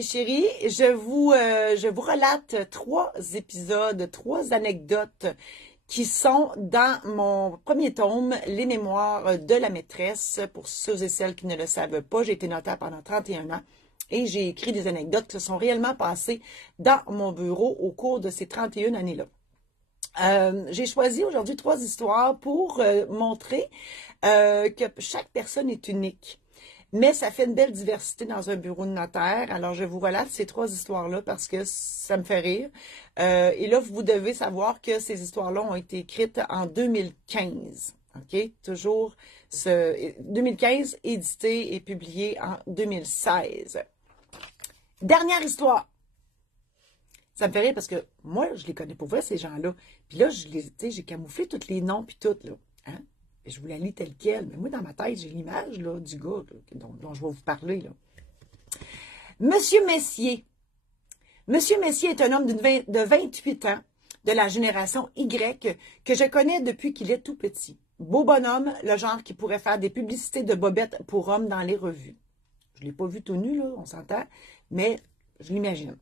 mes chéris, je vous relate 3 épisodes, 3 anecdotes qui sont dans mon premier tome, Les Mémoires de la maîtresse. Pour ceux et celles qui ne le savent pas, j'ai été notaire pendant 31 ans et j'ai écrit des anecdotes qui se sont réellement passées dans mon bureau au cours de ces 31 années-là. J'ai choisi aujourd'hui 3 histoires pour montrer que chaque personne est unique. Mais ça fait une belle diversité dans un bureau de notaire. Alors, je vous relate ces 3 histoires-là parce que ça me fait rire. Et là, vous devez savoir que ces histoires-là ont été écrites en 2015. OK? Toujours 2015, édité et publié en 2016. Dernière histoire. Ça me fait rire parce que moi, je les connais pour vrai, ces gens-là. Puis là, j'ai camouflé tous les noms puis tout, là. Hein? Et je vous la lis telle quelle. Mais moi, dans ma tête, j'ai l'image là, du gars là, dont je vais vous parler. Là. Monsieur Messier. Monsieur Messier est un homme de 28 ans, de la génération Y, que je connais depuis qu'il est tout petit. Beau bonhomme, le genre qui pourrait faire des publicités de bobettes pour hommes dans les revues. Je ne l'ai pas vu tout nu, là, on s'entend, mais je l'imagine.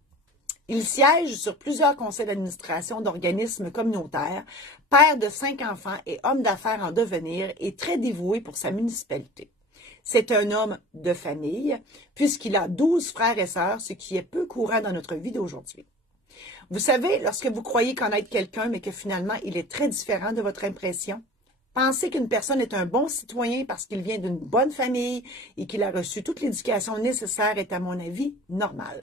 Il siège sur plusieurs conseils d'administration d'organismes communautaires, père de 5 enfants et homme d'affaires en devenir et très dévoué pour sa municipalité. C'est un homme de famille, puisqu'il a 12 frères et sœurs, ce qui est peu courant dans notre vie d'aujourd'hui. Vous savez, lorsque vous croyez connaître quelqu'un, mais que finalement il est très différent de votre impression, penser qu'une personne est un bon citoyen parce qu'il vient d'une bonne famille et qu'il a reçu toute l'éducation nécessaire est, à mon avis, normal.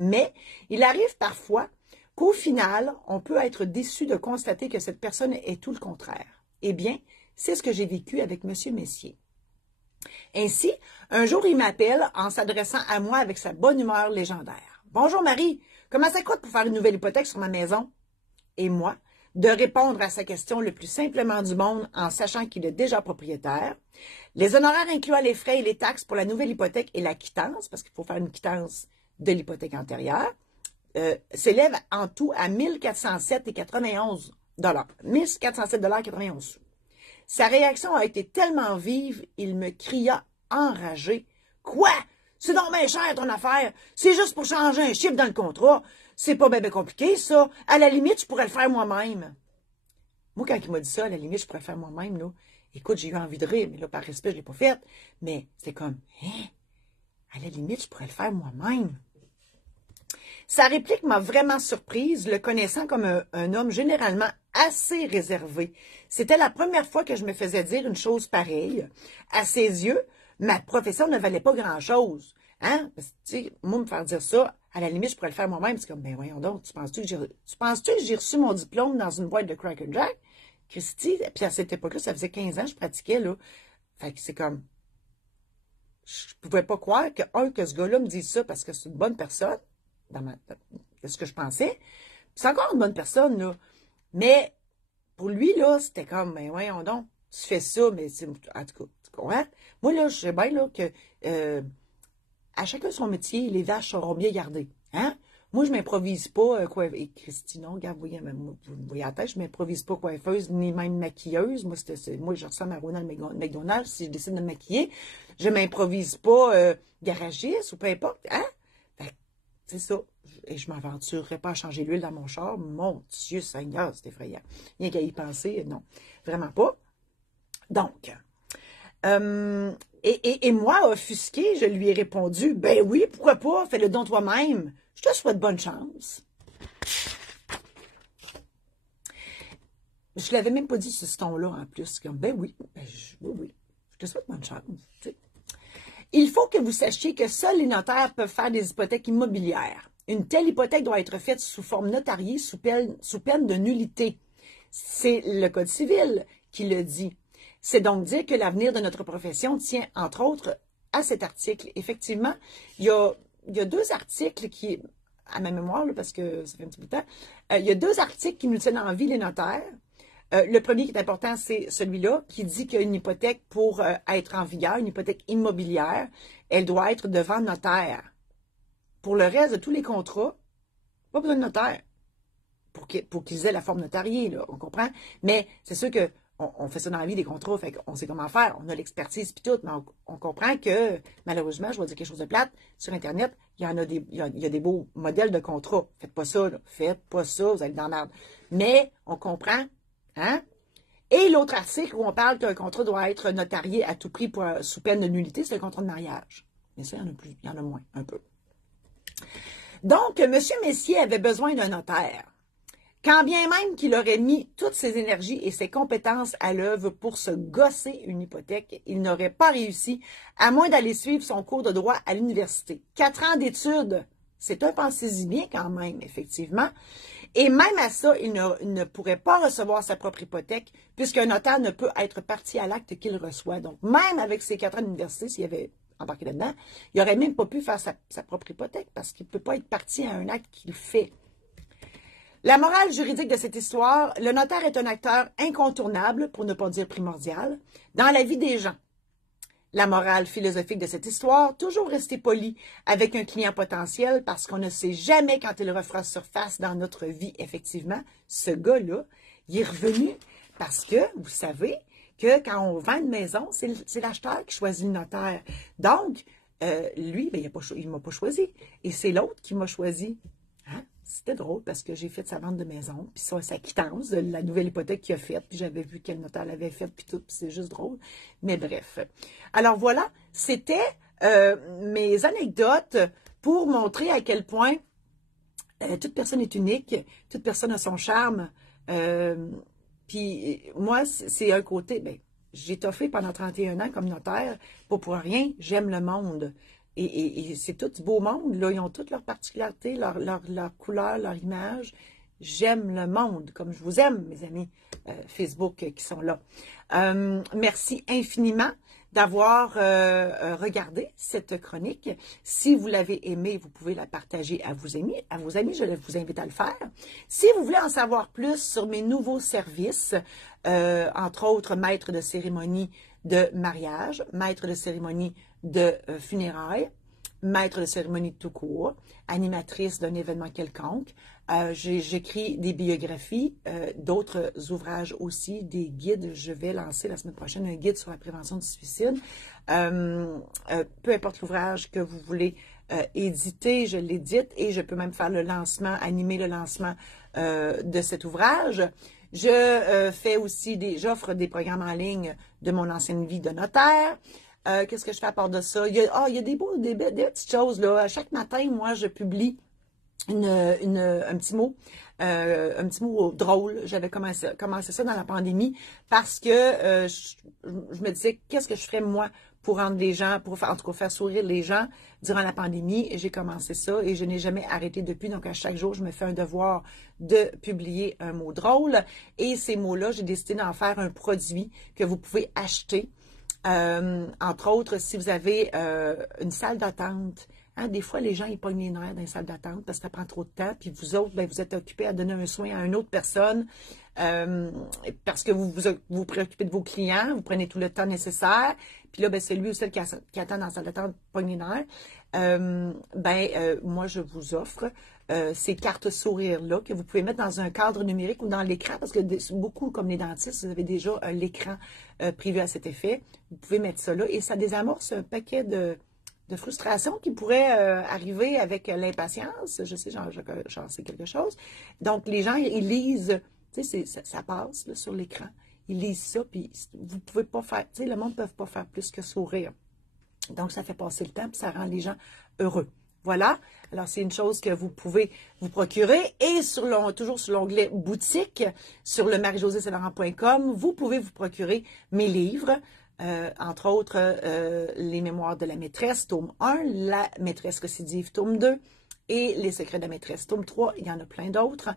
Mais il arrive parfois qu'au final, on peut être déçu de constater que cette personne est tout le contraire. Eh bien, c'est ce que j'ai vécu avec M. Messier. Ainsi, un jour, il m'appelle en s'adressant à moi avec sa bonne humeur légendaire. « Bonjour Marie, comment ça coûte pour faire une nouvelle hypothèque sur ma maison? » Et moi, de répondre à sa question le plus simplement du monde en sachant qu'il est déjà propriétaire. Les honoraires incluant les frais et les taxes pour la nouvelle hypothèque et la quittance, parce qu'il faut faire une quittance de l'hypothèque antérieure, s'élève en tout à 1407,91 $. 1407,91 $. Sa réaction a été tellement vive, il me cria enragé. « Quoi? C'est donc bien cher ton affaire. C'est juste pour changer un chiffre dans le contrat. C'est pas bien compliqué, ça. À la limite, je pourrais le faire moi-même. » Moi, quand il m'a dit ça, à la limite, je pourrais le faire moi-même, là. Écoute, j'ai eu envie de rire, mais là, par respect, je ne l'ai pas fait. Mais c'était comme, hein? À la limite, je pourrais le faire moi-même. Sa réplique m'a vraiment surprise, le connaissant comme un homme généralement assez réservé. C'était la première fois que je me faisais dire une chose pareille. À ses yeux, ma profession ne valait pas grand-chose. Hein? Parce que, tu sais, moi, me faire dire ça, à la limite, je pourrais le faire moi-même. C'est comme, ben voyons donc, tu penses-tu que j'ai reçu mon diplôme dans une boîte de Cracker Jack? Christy, puis à cette époque-là, ça faisait 15 ans que je pratiquais, là. Fait que c'est comme, je pouvais pas croire que ce gars-là me dise ça parce que c'est une bonne personne. C'est ce que je pensais. C'est encore une bonne personne, là. Mais pour lui, là, c'était comme, ben voyons donc, tu fais ça, mais c'est. En tout cas, tu comprends? Moi, là, je sais bien là, que à chacun son métier, les vaches seront bien gardées. Hein? Moi, je m'improvise pas et Christine, non, regarde, vous voyez à la tête, je m'improvise pas coiffeuse, ni même maquilleuse. Moi, je ressemble à Ronald McDonald si je décide de me maquiller. Je m'improvise pas garagiste ou peu importe. Hein? C'est ça. Et je ne m'aventurerais pas à changer l'huile dans mon char. Mon Dieu Seigneur, c'est effrayant. Rien qu'à y penser, non. Vraiment pas. Donc, et moi, offusquée, je lui ai répondu, ben oui, pourquoi pas, fais-le donc toi-même. Je te souhaite bonne chance. Je ne l'avais même pas dit ce ton-là en plus. Comme, ben oui, oui, je te souhaite bonne chance. T'sais. Il faut que vous sachiez que seuls les notaires peuvent faire des hypothèques immobilières. Une telle hypothèque doit être faite sous forme notariée sous peine de nullité. C'est le Code civil qui le dit. C'est donc dire que l'avenir de notre profession tient, entre autres, à cet article. Effectivement, il y a 2 articles qui, à ma mémoire, là, parce que ça fait un petit bout de temps, il y a 2 articles qui nous tiennent en vie, les notaires. Le premier qui est important, c'est celui-là, qui dit qu'une hypothèque, pour être en vigueur, une hypothèque immobilière, elle doit être devant notaire. Pour le reste de tous les contrats, pas besoin de notaire pour qu'ils aient la forme notariée, là, on comprend? Mais c'est sûr que on fait ça dans la vie, les contrats, fait qu'on sait comment faire, on a l'expertise puis tout, mais on comprend que, malheureusement, je vais dire quelque chose de plate, sur Internet, il y a des beaux modèles de contrats. Faites pas ça, là. Faites pas ça, vous allez dans la merde. Mais, on comprend, hein? Et l'autre article où on parle qu'un contrat doit être notarié à tout prix sous peine de nullité, c'est le contrat de mariage. Mais ça, il y en a plus, il y en a moins, un peu. Donc, M. Messier avait besoin d'un notaire. Quand bien même qu'il aurait mis toutes ses énergies et ses compétences à l'œuvre pour se gosser une hypothèque, il n'aurait pas réussi, à moins d'aller suivre son cours de droit à l'université. 4 ans d'études, c'est un pensez-y bien quand même, effectivement. Et même à ça, il ne pourrait pas recevoir sa propre hypothèque, puisqu'un notaire ne peut être partie à l'acte qu'il reçoit. Donc, même avec ses 4 ans d'université, s'il avait embarqué là-dedans, il n'aurait même pas pu faire sa propre hypothèque, parce qu'il ne peut pas être partie à un acte qu'il fait. La morale juridique de cette histoire, le notaire est un acteur incontournable, pour ne pas dire primordial, dans la vie des gens. La morale philosophique de cette histoire, toujours rester poli avec un client potentiel parce qu'on ne sait jamais quand il refera surface dans notre vie, effectivement. Ce gars-là, il est revenu parce que, vous savez, que quand on vend une maison, c'est l'acheteur qui choisit le notaire. Donc, lui, ben, il ne m'a pas choisi. Et c'est l'autre qui m'a choisi. Hein? C'était drôle parce que j'ai fait sa vente de maison, puis sa quittance de la nouvelle hypothèque qu'il a faite, puis j'avais vu quel notaire l'avait faite, puis tout, puis c'est juste drôle. Mais bref. Alors voilà, c'était mes anecdotes pour montrer à quel point toute personne est unique, toute personne a son charme. Puis moi, c'est un côté, ben, j'ai toffé pendant 31 ans comme notaire, pas pour rien, j'aime le monde. Et c'est tout du beau monde, là. Ils ont toutes leurs particularités, leur couleur, leur image. J'aime le monde, comme je vous aime, mes amis Facebook qui sont là. Merci infiniment d'avoir regardé cette chronique. Si vous l'avez aimée, vous pouvez la partager à vos amis. Je vous invite à le faire. Si vous voulez en savoir plus sur mes nouveaux services, entre autres maître de cérémonie de mariage, maître de cérémonie de funérailles, maître de cérémonie de tout court, animatrice d'un événement quelconque. J'écris des biographies, d'autres ouvrages aussi, des guides. Je vais lancer la semaine prochaine un guide sur la prévention du suicide. Peu importe l'ouvrage que vous voulez éditer, je l'édite et je peux même faire le lancement, animer le lancement de cet ouvrage. Je fais aussi j'offre des programmes en ligne de mon ancienne vie de notaire. Qu'est-ce que je fais à part de ça? Il y a des petites choses, là. Chaque matin, moi, je publie un petit mot drôle. J'avais commencé ça dans la pandémie parce que je me disais, qu'est-ce que je ferais, moi, pour rendre les gens, en tout cas, faire sourire les gens durant la pandémie. Et j'ai commencé ça et je n'ai jamais arrêté depuis. Donc, à chaque jour, je me fais un devoir de publier un mot drôle. Et ces mots-là, j'ai décidé d'en faire un produit que vous pouvez acheter. Entre autres, si vous avez une salle d'attente, hein, des fois, les gens, ils pognent les nerfs dans les salles d'attente parce que ça prend trop de temps, puis vous autres, ben, vous êtes occupés à donner un soin à une autre personne parce que vous préoccupez de vos clients, vous prenez tout le temps nécessaire, puis là, ben, celui ou celle qui attend dans la salle d'attente pogne les nerfs. Moi, je vous offre ces cartes sourires-là que vous pouvez mettre dans un cadre numérique ou dans l'écran, parce que beaucoup, comme les dentistes, vous avez déjà l'écran prévu à cet effet. Vous pouvez mettre ça là et ça désamorce un paquet de frustration qui pourrait arriver avec l'impatience. Je sais, j'en sais quelque chose. Donc, les gens, ils lisent, tu sais, ça passe là, sur l'écran. Ils lisent ça, puis vous pouvez pas faire, tu sais, le monde ne peut pas faire plus que sourire. Donc, ça fait passer le temps, puis ça rend les gens heureux. Voilà. Alors, c'est une chose que vous pouvez vous procurer. Et toujours sur l'onglet boutique, sur le marie-josée-saint-laurent.com, vous pouvez vous procurer mes livres, entre autres, les mémoires de la maîtresse, tome 1, la maîtresse récidive, tome 2, et les secrets de la maîtresse, tome 3. Il y en a plein d'autres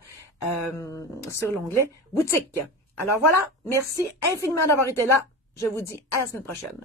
sur l'onglet boutique. Alors voilà. Merci infiniment d'avoir été là. Je vous dis à la semaine prochaine.